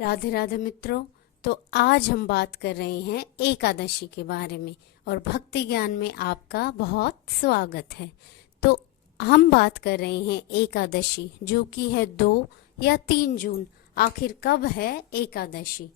राधे राधे मित्रों। तो आज हम बात कर रहे हैं एकादशी के बारे में और भक्ति ज्ञान में आपका बहुत स्वागत है। तो हम बात कर रहे हैं एकादशी, जो कि है 2 या 3 जून। आखिर कब है एकादशी?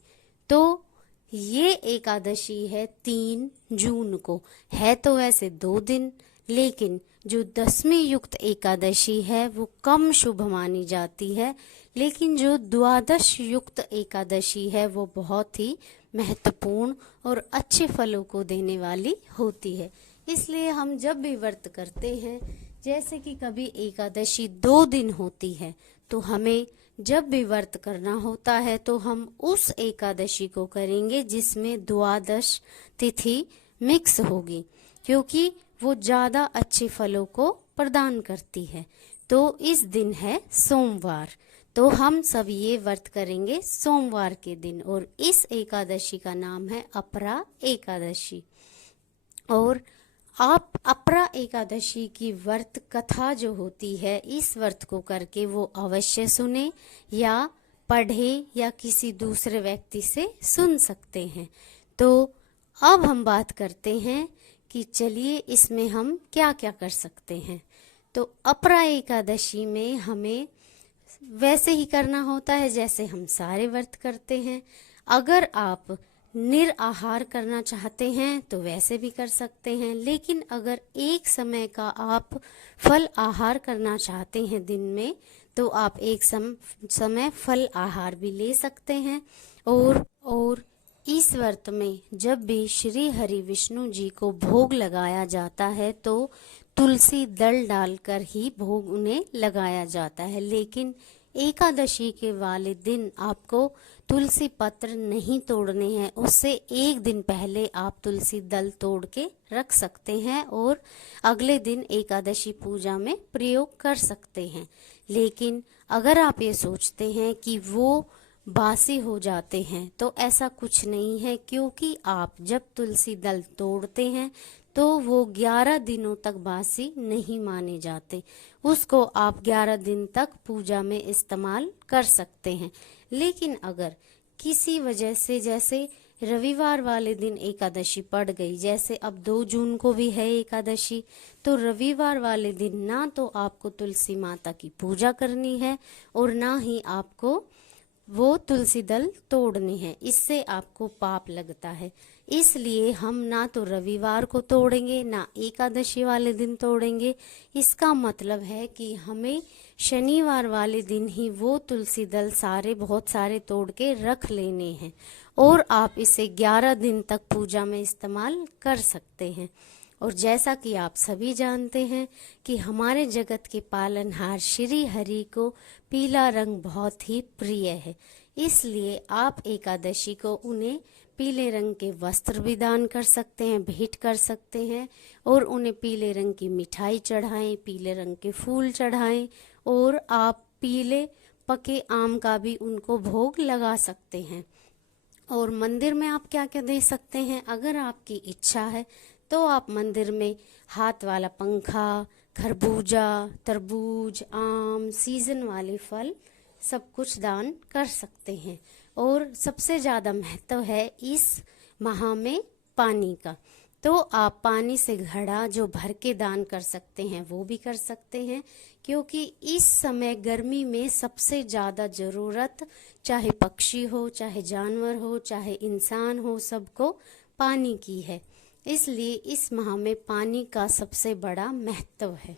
तो ये एकादशी है 3 जून को। है तो वैसे 2 दिन, लेकिन जो 10वीं युक्त एकादशी है वो कम शुभ मानी जाती है, लेकिन जो द्वादश युक्त एकादशी है वो बहुत ही महत्वपूर्ण और अच्छे फलों को देने वाली होती है। इसलिए हम जब भी व्रत करते हैं, जैसे कि कभी एकादशी 2 दिन होती है, तो हमें जब भी व्रत करना होता है तो हम उस एकादशी को करेंगे जिसमें द्वादश तिथि मिक्स होगी, क्योंकि वो ज़्यादा अच्छे फलों को प्रदान करती है। तो इस दिन है सोमवार, तो हम सब ये व्रत करेंगे सोमवार के दिन, और इस एकादशी का नाम है अपरा एकादशी। और आप अपरा एकादशी की व्रत कथा जो होती है, इस व्रत को करके वो अवश्य सुने या पढ़े या किसी दूसरे व्यक्ति से सुन सकते हैं। तो अब हम बात करते हैं कि चलिए इसमें हम क्या क्या कर सकते हैं। तो अपरा एकादशी में हमें वैसे ही करना होता है जैसे हम सारे व्रत करते हैं। अगर आप निराहार करना चाहते हैं तो वैसे भी कर सकते हैं, लेकिन अगर एक समय का आप फल आहार करना चाहते हैं दिन में, तो आप एक समय फल आहार भी ले सकते हैं। और इस व्रत में जब भी श्री हरि विष्णु जी को भोग लगाया जाता है तो तुलसी दल डालकर ही भोग उन्हें लगाया जाता है, लेकिन एकादशी के वाले दिन आपको तुलसी पत्र नहीं तोड़ने हैं। उससे एक दिन पहले आप तुलसी दल तोड़ के रख सकते हैं और अगले दिन एकादशी पूजा में प्रयोग कर सकते हैं। लेकिन अगर आप ये सोचते हैं कि वो बासी हो जाते हैं, तो ऐसा कुछ नहीं है, क्योंकि आप जब तुलसी दल तोड़ते हैं तो वो 11 दिनों तक बासी नहीं माने जाते। उसको आप 11 दिन तक पूजा में इस्तेमाल कर सकते हैं। लेकिन अगर किसी वजह से, जैसे रविवार वाले दिन एकादशी पड़ गई, जैसे अब 2 जून को भी है एकादशी, तो रविवार वाले दिन ना तो आपको तुलसी माता की पूजा करनी है और ना ही आपको वो तुलसी दल तोड़ने हैं। इससे आपको पाप लगता है। इसलिए हम ना तो रविवार को तोड़ेंगे ना एकादशी वाले दिन तोड़ेंगे। इसका मतलब है कि हमें शनिवार वाले दिन ही वो तुलसी दल बहुत सारे तोड़ के रख लेने हैं, और आप इसे 11 दिन तक पूजा में इस्तेमाल कर सकते हैं। और जैसा कि आप सभी जानते हैं कि हमारे जगत के पालनहार श्री हरि को पीला रंग बहुत ही प्रिय है, इसलिए आप एकादशी को उन्हें पीले रंग के वस्त्र भी दान कर सकते हैं, भेंट कर सकते हैं, और उन्हें पीले रंग की मिठाई चढ़ाएं, पीले रंग के फूल चढ़ाएं, और आप पीले पके आम का भी उनको भोग लगा सकते हैं। और मंदिर में आप क्या क्या दे सकते हैं, अगर आपकी इच्छा है तो आप मंदिर में हाथ वाला पंखा, खरबूजा, तरबूज, आम, सीजन वाले फल सब कुछ दान कर सकते हैं। और सबसे ज़्यादा महत्व है इस माह में पानी का, तो आप पानी से घड़ा जो भर के दान कर सकते हैं वो भी कर सकते हैं, क्योंकि इस समय गर्मी में सबसे ज़्यादा ज़रूरत चाहे पक्षी हो, चाहे जानवर हो, चाहे इंसान हो, सबको पानी की है। इसलिए इस माह में पानी का सबसे बड़ा महत्व है,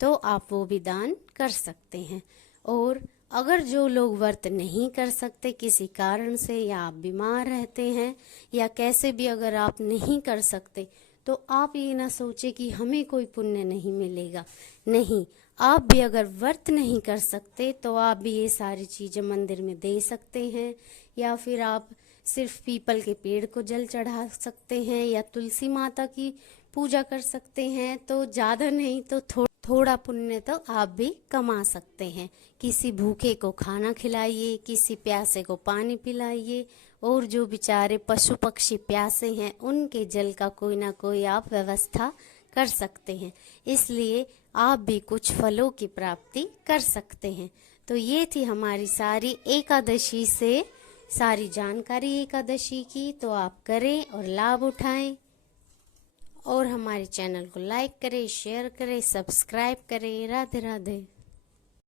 तो आप वो भी दान कर सकते हैं। और अगर जो लोग व्रत नहीं कर सकते किसी कारण से, या आप बीमार रहते हैं, या कैसे भी अगर आप नहीं कर सकते, तो आप ये ना सोचे कि हमें कोई पुण्य नहीं मिलेगा। नहीं, आप भी अगर व्रत नहीं कर सकते तो आप भी ये सारी चीज़ें मंदिर में दे सकते हैं, या फिर आप सिर्फ पीपल के पेड़ को जल चढ़ा सकते हैं, या तुलसी माता की पूजा कर सकते हैं। तो ज़्यादा नहीं तो थोड़ा पुण्य तो आप भी कमा सकते हैं। किसी भूखे को खाना खिलाइए, किसी प्यासे को पानी पिलाइए, और जो बेचारे पशु पक्षी प्यासे हैं उनके जल का कोई ना कोई आप व्यवस्था कर सकते हैं। इसलिए आप भी कुछ फलों की प्राप्ति कर सकते हैं। तो ये थी हमारी सारी एकादशी से सारी जानकारी एकादशी की, तो आप करें और लाभ उठाएं। और हमारे चैनल को लाइक करें, शेयर करें, सब्सक्राइब करें। राधे राधे।